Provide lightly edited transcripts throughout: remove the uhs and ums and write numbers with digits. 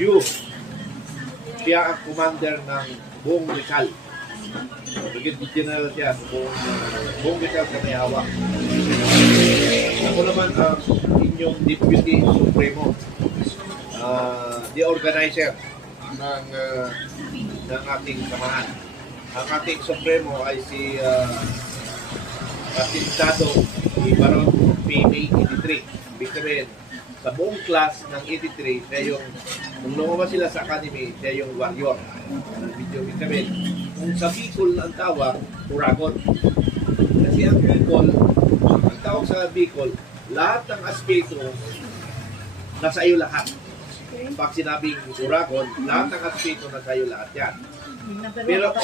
Yu, siya ang commander ng buong Rizal. Brigadier General siya sa buong Rizal sa may hawak. Ako naman ang inyong Deputy Supremo, the organizer ng ating samahan. Ang ating Supremo ay si Kapitado ni Baron PMA 83. Ibig sabihin, sa buong class ng 83, siya yung, nung lumabas sila sa academy, siya yung warrior. Video ibig sabihin, kung sa Bicol ang tawag, Uragon. Kasi ang Bicol, ang tawag sa Bicol, lahat ng aspeto, nasa iyo lahat. Pag sinabing Uragon, lahat ng aspeto, nasa iyo lahat yan. Pero,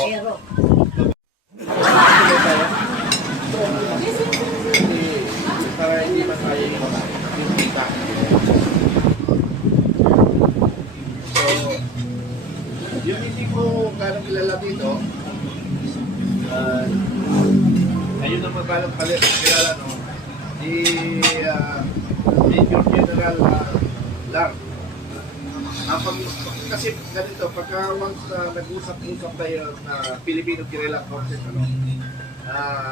para hindi man tayo yung kita. So, yung hindi ko ganang kilala dito, ayun naman ganang kilala, no? Si Major General Lar. Kasi ganito, pagka once nag-usap-usap tayo na Filipino Guerrilla Forces,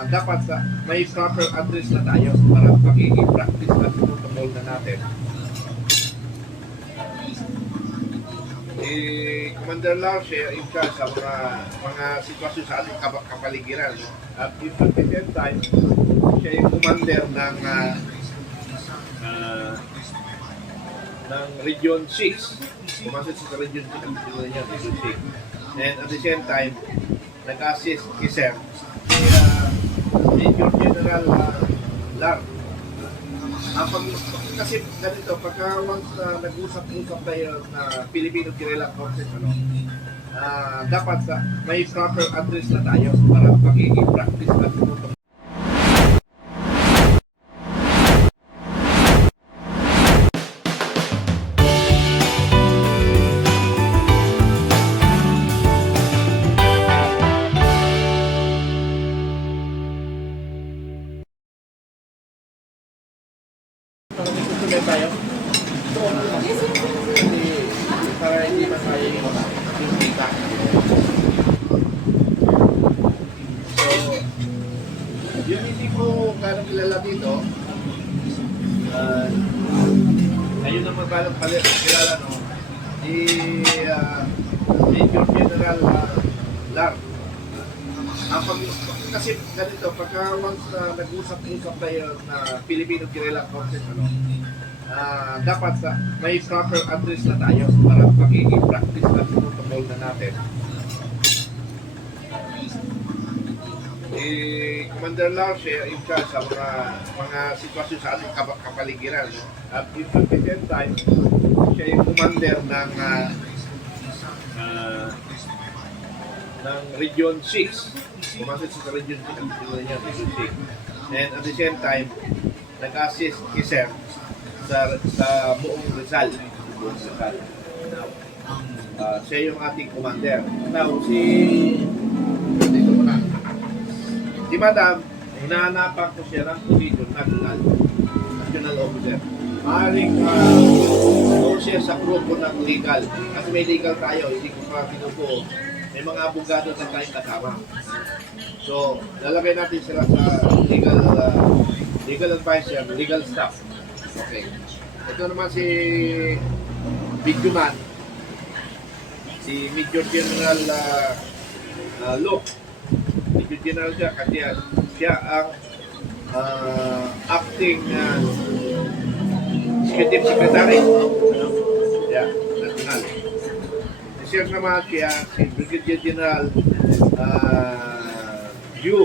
dapat may proper address na tayo para magiging practice at protocol na natin. Commander Lar, siya in charge sa mga sitwasyon sa ating kapaligiran. No? At at the same time, siya yung commander ng Region 6. Commander sa Region 6 ang pinili niya, Region 6. And at the same time, nag-assist kay Sir Major General Lar. Kasi ganito, pagka once nag-usap-usap tayo na Filipino Guerrilla Forces, dapat may proper address na tayo para magiging practice at protocol. Tuloy tayo. Para hindi man tayo yung kita. So, yung hindi ko ganang kilala dito, ayun naman ganang kilala, no? Si Major General Lar. Kasi ganito, pagka once nag-usap-usap tayo na Filipino Guerrilla Forces, dapat may proper address na tayo para magiging practice at protocol na natin. Commander Lar, siya in charge sa mga sitwasyon sa ating kapaligiran. No? At at the same time, siya yung commander ng Region 6. Pumasok sa Region 6 ang pinili niya, Region 6. And at the same time, nag-assist kay Sir sa buong Rizal. Siya yung ating commander. Now, si Madam, hinahanapan ko siya ng position national officer. Maaaring doon siya sa grupo ng legal. Kasi may legal tayo, hindi ko pa pinubuo. May mga abogado na tayong kasama. So, lalagay natin sila sa legal advisor, legal staff. Okay. Ito naman si Bigman, si Major General Luke. Major General siya kasi siya ang acting executive secretary. Yeah, national. Siya naman siya, si Brigadier General Yu,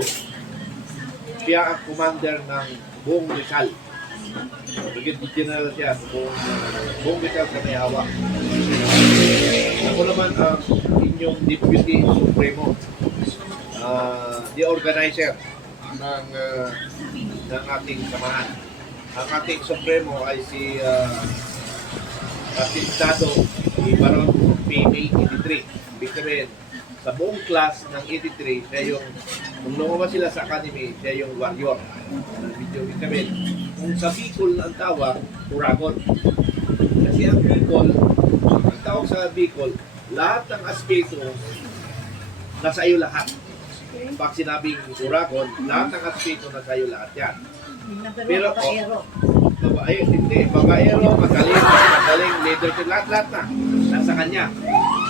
siya ang commander ng buong Rizal. Brigadier General siya sa buong Rizal sa may hawak. Ako naman ang inyong Deputy Supremo, the organizer ng ating samahan. Ang ating Supremo ay si Kapitado ni Baron PMA 83. Ibig sabihin, sa buong class ng 83, siya yung, nung lumabas sila sa academy, siya yung warrior. Video ibig sabihin, kung sa Bicol ang tawag, Uragon. Kasi ang Bicol, ang tawag sa Bicol, lahat ng aspeto nasa iyo lahat. Pag sinabing Uragon, lahat ng aspeto nasa iyo lahat yan. Pero, babae, hindi, babaero, magaling, leadership, lahat na, nasa kanya.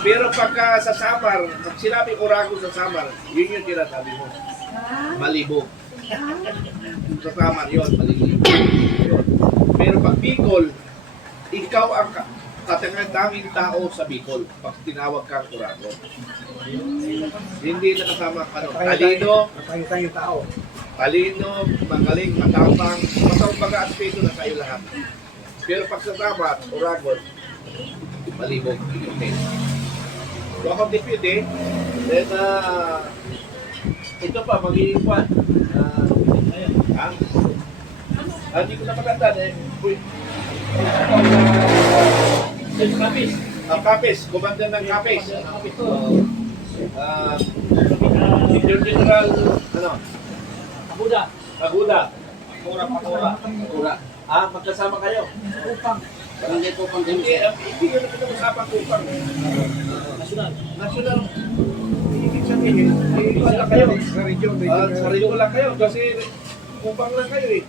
Pero pagka sa Samar, pag sinabing Uragon sa Samar, yun yung tinasabi mo. Malibog. Sa Samar yun, malibog. Yun. Pero pag Bicol, ikaw ang katangang-tanging tao sa Bicol pag tinawag kang Uragon. Hindi nakasama ka talino, magaling, matapang, pag-aspeto na kayo lahat. Pero pag sa Samar, Uragon, malibog. Okay. So ako deputy, then ito pa, magiging kwan. Hindi ko na matandaan eh. Kapis, commander ng Kapis. Major General, Aguda. Pakura. Magkasama kayo? Hindi ko pang hindi ko na pinag-usapan Kupang. National. Ibig sabihin, wala kayo. Sa region lang kayo kasi Kupang lang kayo eh.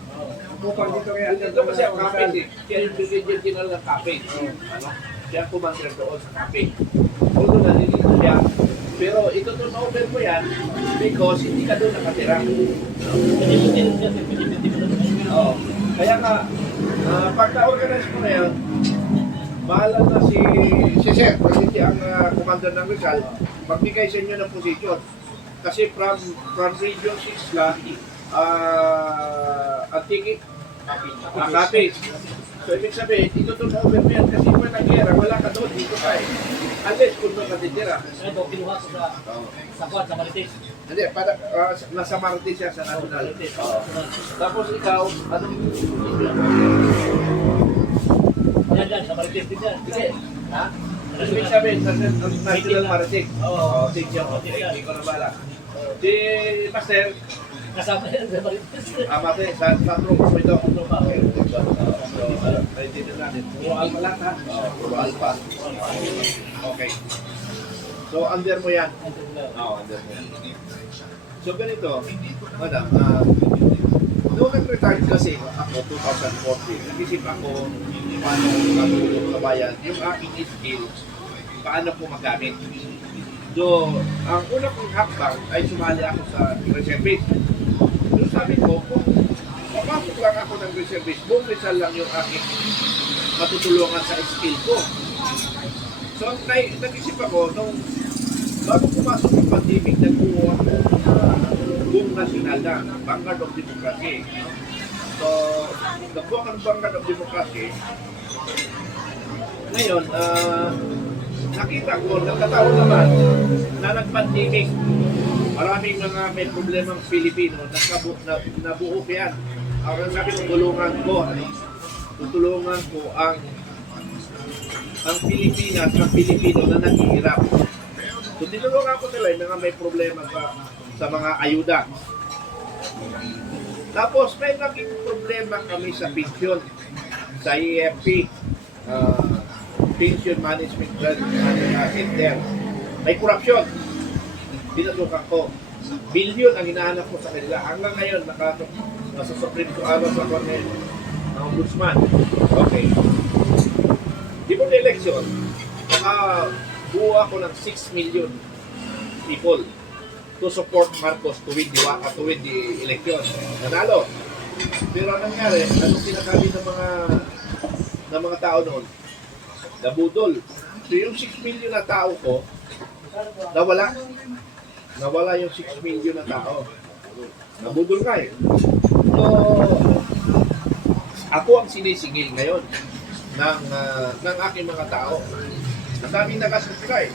Kupang dito kaya. Dito kasi ang Kapis eh. Siya yung Brigadier General ng Kapis. Siya ang commander doon sa Kapis. Although nandito siya. Pero ito turnover mo yan because hindi ka doon nakatira. Kaya nga, pagka-organize mo na yan, bahala na si Sir, kasi ang commander ng Rizal, magbigay sa inyo ng position. Kasi from Region 6 lang, Antique, Kapis. So, ibig sabihin, ito turnover mo yan kasi kung nag-gera, wala ka doon, dito ka eh. Unless kung doon ka titira. Ano, kinuha ko sa Kwan, sa Marites. Hindi, nasa Marites siya sa National. Tapos ikaw, anong Yan, sa Marites din yan. Sige. Ha? Ibig sabihin, sa National Marites. Oo, sige. Hindi ko na bala. Si Master, Kasama yan sa Marites. Mate, sa tropa mo ito. Ay, dito natin. Puro alpa lang ha? Puro alpa. Okay. So, under mo yan? Oo, under mo yan. So, ganito, madam, noong nag-retire kasi ako, 2014, nag-isip ako paano matulong sa bayan, yung aking skill, paano ko magamit. So, ang una kong hakbang ay sumali ako sa reservist. So, sabi ko, kung papasok lang ako ng reservist, buong Rizal lang yung aking matutulungan sa skill ko. So, nag-isip ako, nung bago pumasok yung pandemic, nagbuo ako buong nasyonal na, Vanguard of Democracy. So, nagbuo ako ng Vanguard of Democracy. Ngayon, nakita ko, nagkataon naman na nag-pandemic. Maraming mga may problemang Pilipino, nabuo ko yan. Ang sabi ko, tutulungan ko ang Pilipinas, ang Pilipino na naghihirap. So, tinulungan ko nila yung mga may problema sa mga ayuda. Tapos, may naging problema kami sa pension, sa EFP, Pension Management Center. May korupsyon. Pinasukan ko. Bilyon ang hinahanap ko sa kanila. Hanggang ngayon, nasa Supreme Court sa Cornell, Ombudsman. Okay. Di mo na-election, buo ako ng 6 million people to support Marcos to win the election. Nanalo. Pero ang nangyari, anong sinasabi ng mga tao noon? Nabudol. So yung 6 million na tao ko, nawala. Nawala yung 6 million na tao. Nabudol nga eh. So, ako ang sinisingil ngayon ng aking mga tao. Ang daming nakasubscribe.